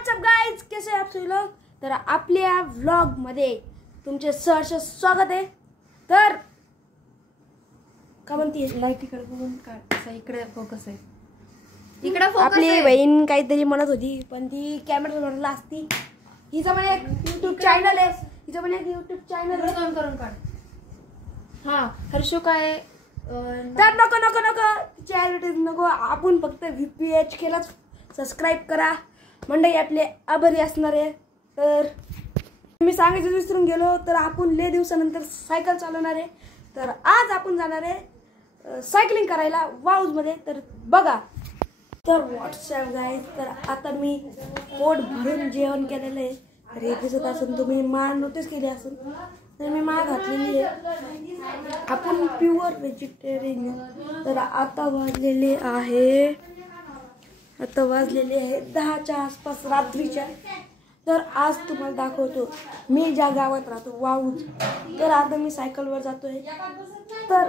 WhatsApp guys, कैसे आप सभी लोग। तर आपल्या व्लॉग मध्ये तुमचे सहर्ष स्वागत आहे। तर का म्हणते लाईट इकडे बघून काढ, इकडे फोकस आहे, इकडे फोकस आपली आहे। बहीण काहीतरी म्हणत होती पण ती कॅमेरा धरला असती। हिचं पण एक YouTube चॅनल आहे, ऑन करून काढ। हा हर्षू काय तर नको नको नको तिची ऍडव्हर्टाइज नको, आपण फक्त VPH केलाच सबस्क्राइब करा मंडळी, आपले आभारी असणार आहे। तर मी सांगायचं विसरून गेलो, तर आपण लय दिवसानंतर सायकल चालवणार आहे। तर आज आपण जाणार आहे सायकलिंग करायला वाऊज मध्ये, तर बघा। तर व्हॉट्सअप गाइस, तर आता मी पोट भरून जेवण केलेलं आहे। तर हे दिसत असून तुम्ही माळ नोटीस केली असून, तर मी माळ घातलेली आहे। आपण प्युअर व्हेजिटेरियन। तर आता वाजलेले आहे 10च्या आसपास रात्रीच्या। तर आज तुम्हाला दाखवतो मी ज्या गावात राहतो वाऊज। तर आता मी सायकलवर जातोय, तर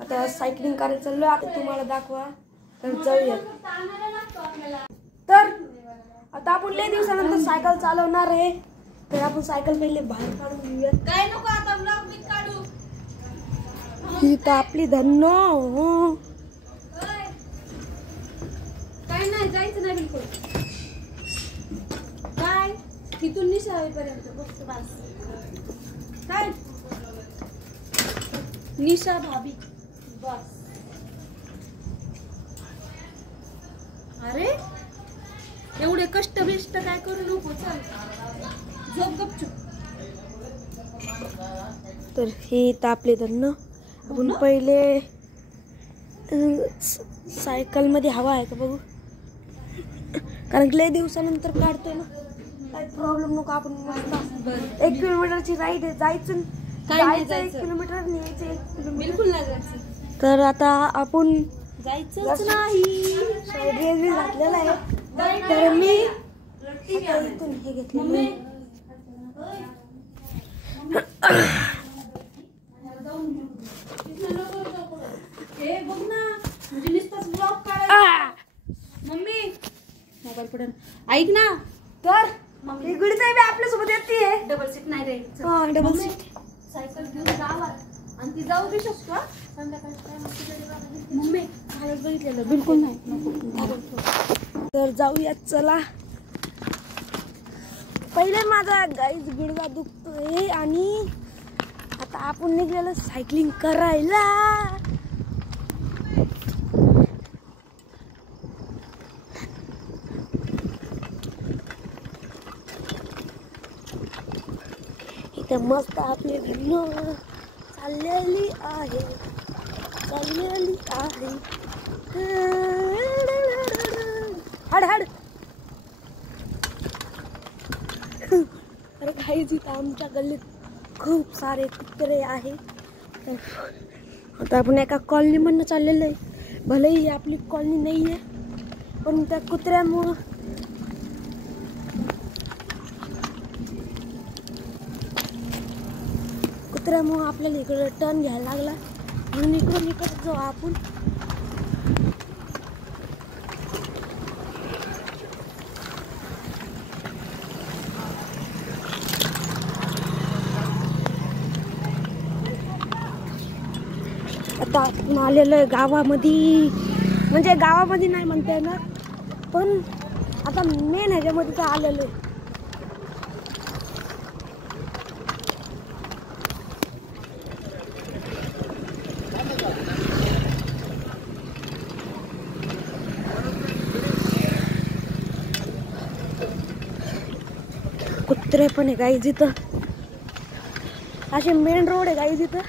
आता सायकलिंग करायला चाललोय। आता तुम्हाला दाखवा, तर जाऊया। तर आता आपण लय दिवसानंतर सायकल चालवणार आहे, तर आपण सायकल पहिले बाहेर काढून घेऊया। काय नको आता ब्लॉग मी काढू। ही तर आपली धन्नो काय नाही जायचं नाही बिलकुल। काय तिथून निशावीपर्यंत बस बस। काय निशा भाभी बस। अरे एवढे कष्ट बिष्ट काय करू नको, चल झोप गपचूप। तर ही तर आपली धन्नो, आपण पहिले सायकल मध्ये हवा आहे का बघू, कारण लय दिवसानंतर काढतोय ना, काही प्रॉब्लेम नको। आपण मस्त 1 किलोमीटरची राईड आहे, जायचं काय नाही 1 जायचं, किलोमीटर न्यायचं 1 किलोमीटर बिलकुल नाही जायचं। तर आता आपण जायचंच नाही। ड्रेस बी घातलेला आहे। तर मी आता इथून हे घेतलं, हे बघ ना, म्हणजे नुसताच ब्लॉग काढायचा। मम्मी मोबाईल पडन, ऐक ना। तर ही गुडीताई बी आपल्या सोबत येते। डबल सीट नाही रे, हा डबल सीट। सायकल घेऊन गावात आणि ती जाऊ बी शकतो संध्याकाळी। मम्मी खायला बघितलेलं बिलकुल नाही। तर जाऊया चला। पहिले माझा गाईज गुडघा दुखतोय आणि आता आपण निघलेलो सायकलिंग करायला। इथं मस्त आपली धन्नो चाललेली आहे। हड हड। अरे गाईज, इथं आमच्या गल्लीत खूप सारे कुत्रे आहे। तर आता आपण एका कॉलनी मधनं चाललेलो आहे। भलेही ही आपली कॉलनी नाही आहे, पण त्या कुत्र्यामुळं आपल्याला इकडे टर्न घ्यायला लागला, म्हणून इकडे जाऊ आपण। आता आपण आलेलो आहे गावामध्ये, म्हणजे गावामध्ये नाही म्हणता येणार, पण आता मेन ह्याच्यामध्ये तर आलेलो आहे। कुत्रे पण आहे गाईज इथं, असे मेन रोड आहे गाईज इथं।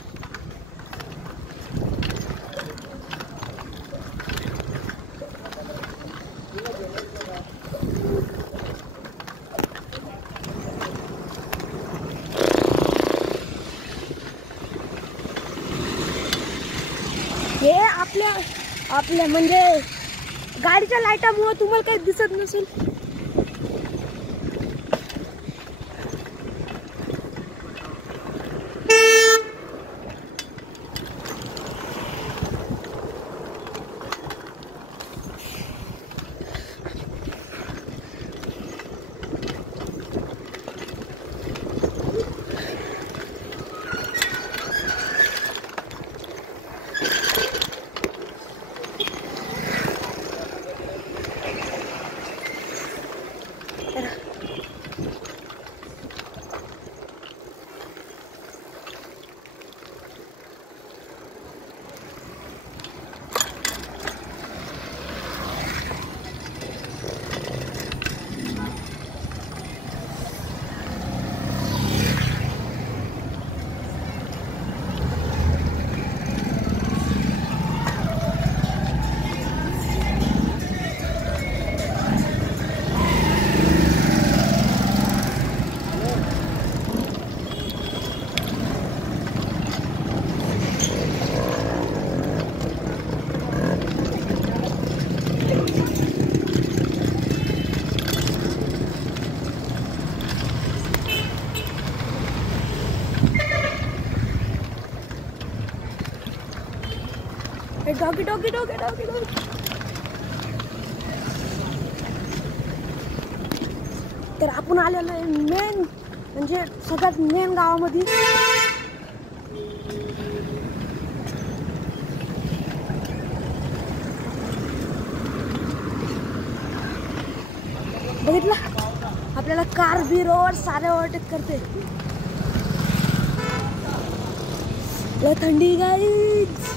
हे आपल्या म्हणजे गाडीच्या लाईटामुळे तुम्हाला काही दिसत नसेल। Doggy doggy doggy doggy doggy. तर आपण आलेलो आहे मेन म्हणजे सगळ्यात मेन गावामध्ये. बघितलं आपल्याला कार बी रोड सारे ओव्हरटेक करते. लय थंडी गाईज.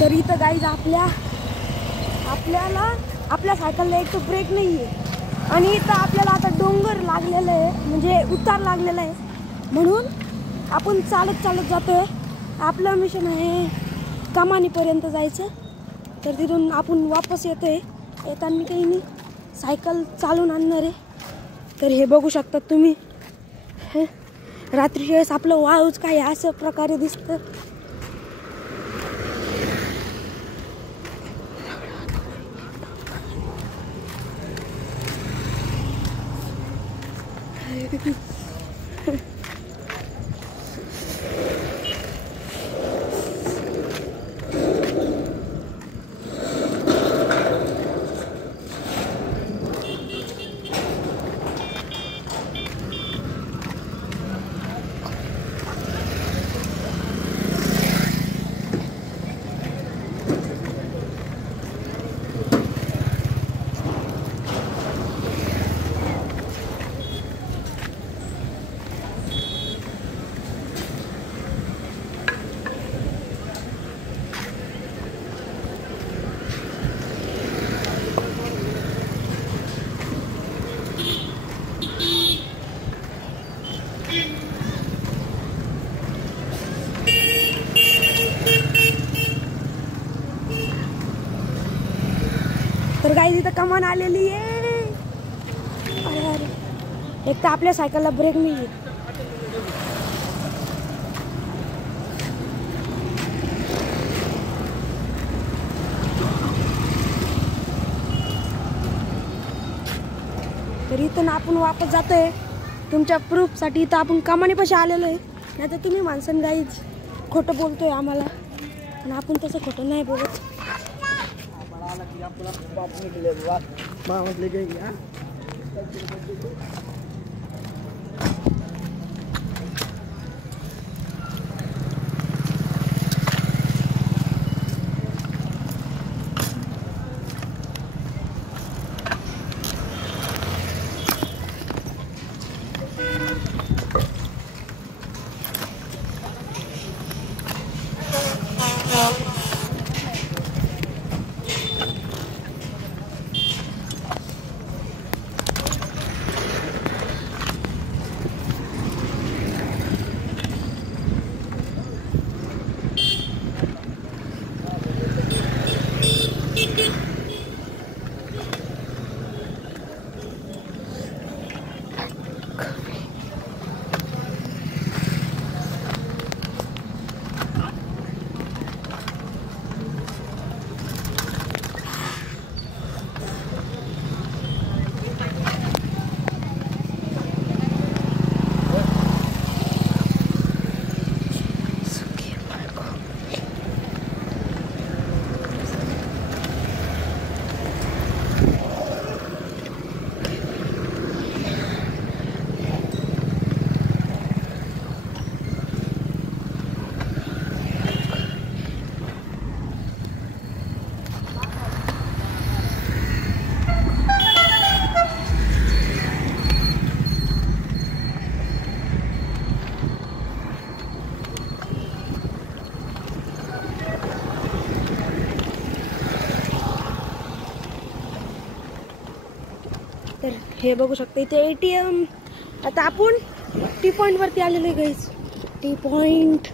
तर इथं गाईज आपल्या सायकलला एक तर ब्रेक नाही आहे आणि इथं आपल्याला आता डोंगर लागलेलं आहे म्हणजे उतार लागलेला आहे म्हणून आपण चालत जातो आहे. आपलं मिशन आहे कमानीपर्यंत जायचं. तर तिथून आपण वापस येतो आहे. येताना काही नाही सायकल चालून आणणार आहे. तर हे बघू शकता तुम्ही हे रात्रीच्या वेळेस आपलं वाळूच काय असं प्रकारे दिसतं. तर गाईज इथं कमान आलेली आहे. अरे अरे एक तर आपल्या सायकलला ब्रेक नाही आहे. तर इथून आपण वापस जातोय तुमच्या प्रूफसाठी. इथं आपण कमानीपाशी आलेलो आहे. नाही तर तुम्ही माणसं गाईज खोटं बोलतोय आम्हाला आणि आपण तसं खोटं नाही बोलत. तर हे बघू शकता इथे ATM. आता आपण टी पॉइंट वरती आलेलो आहे गाईज. T point.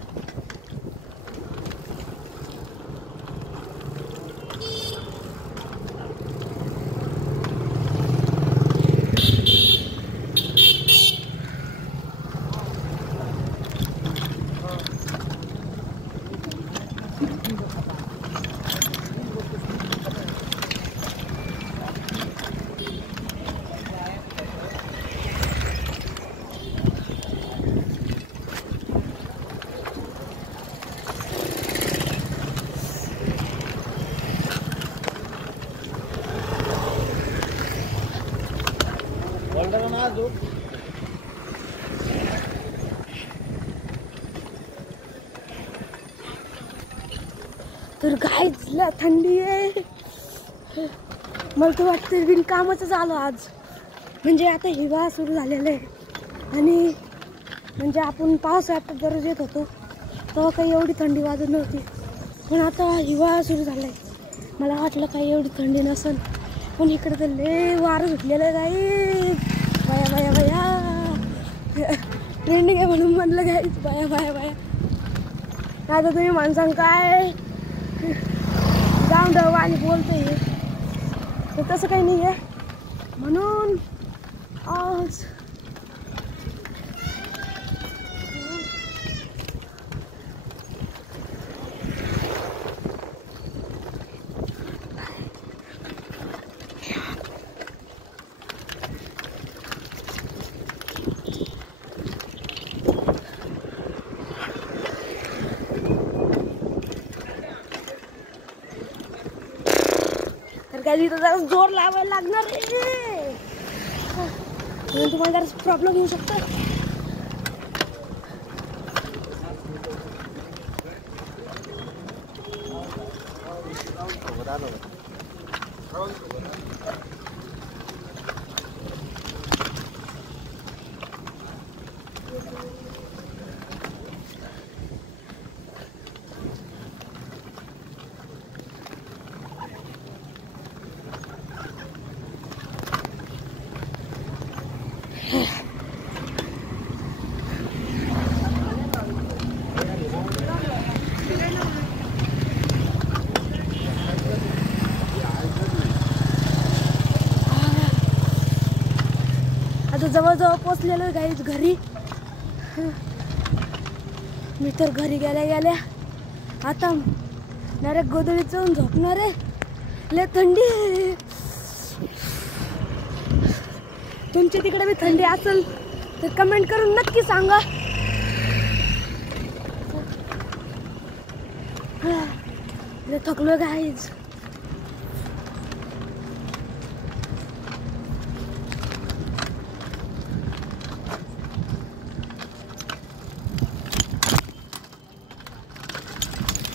तर गाईजला थंडी आहे. मला तर वाटतं बिनकामाचं झालं आज. म्हणजे आता हिवाळा सुरू झालेला आहे आणि म्हणजे आपण पावसाळ्यात दररोज येत होतो तेव्हा काही एवढी थंडी वाजत नव्हती. पण आता हिवाळा सुरू झाला आहे. मला वाटलं काही एवढी थंडी नसेल पण इकडे तर लय वारं सुटलेलं आहे गाईज. बाया बाया बाया ट्रेंडिंग आहे म्हणून म्हणलं गाईज. बाया बाया बाया. आता तुम्ही माणसांग काय जाऊन डव आणि बोलतोय तर तसं काही नाही आहे म्हणून आज गाडी तर जरा जोर लावायला लागणार रे. तुम्हाला जरा प्रॉब्लेम होऊ शकतो. आता जवळजवळ पोचलेलो आहे गाईज घरी. मी तर घरी गेल्या गेल्या आता डायरेक्ट गोधडीत जाऊन झोपणार आहे. लय थंडी आहे. तुमच्या तिकडे बी थंडी असेल तर कमेंट करून नक्की सांगा. लय थकलो गाईज.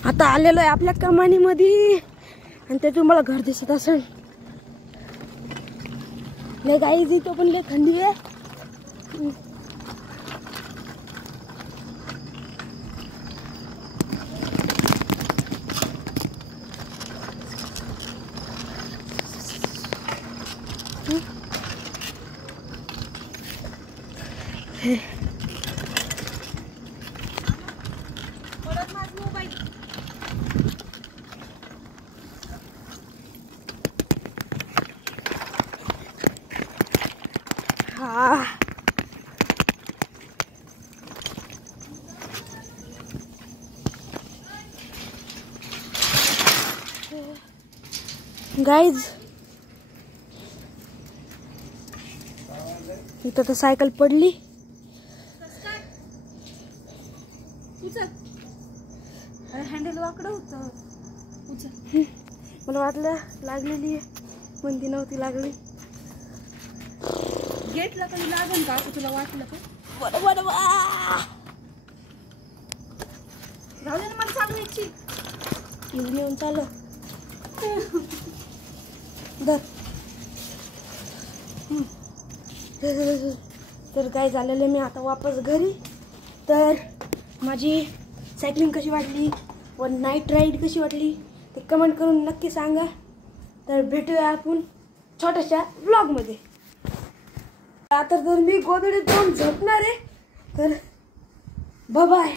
आता आलेलो आहे आपल्या कमानीमध्ये आणि ते तुम्हाला घर दिसत असेल. लय गाईज इथं पण लय थंडी आहे. गाइज इथं तर सायकल पडली. हँडल वाकडं होतं. मला वाटलं लागलेली पण ती नव्हती लागली. गेटला कधी लागेल का असं तुला वाटलं का? बरोबर जाऊ दे ना मला सांगायची. घेऊन चालू धर. तर काय झालेलं मी आता वापस घरी. तर माझी सायकलिंग कशी वाटली व नाईट राईड कशी वाटली ते कमेंट करून नक्की सांगा. तर भेटूया आपण छोट्याशा व्लॉगमध्ये. आता तर मी गोदडीत जाऊन झोपणार आहे. तर बाय.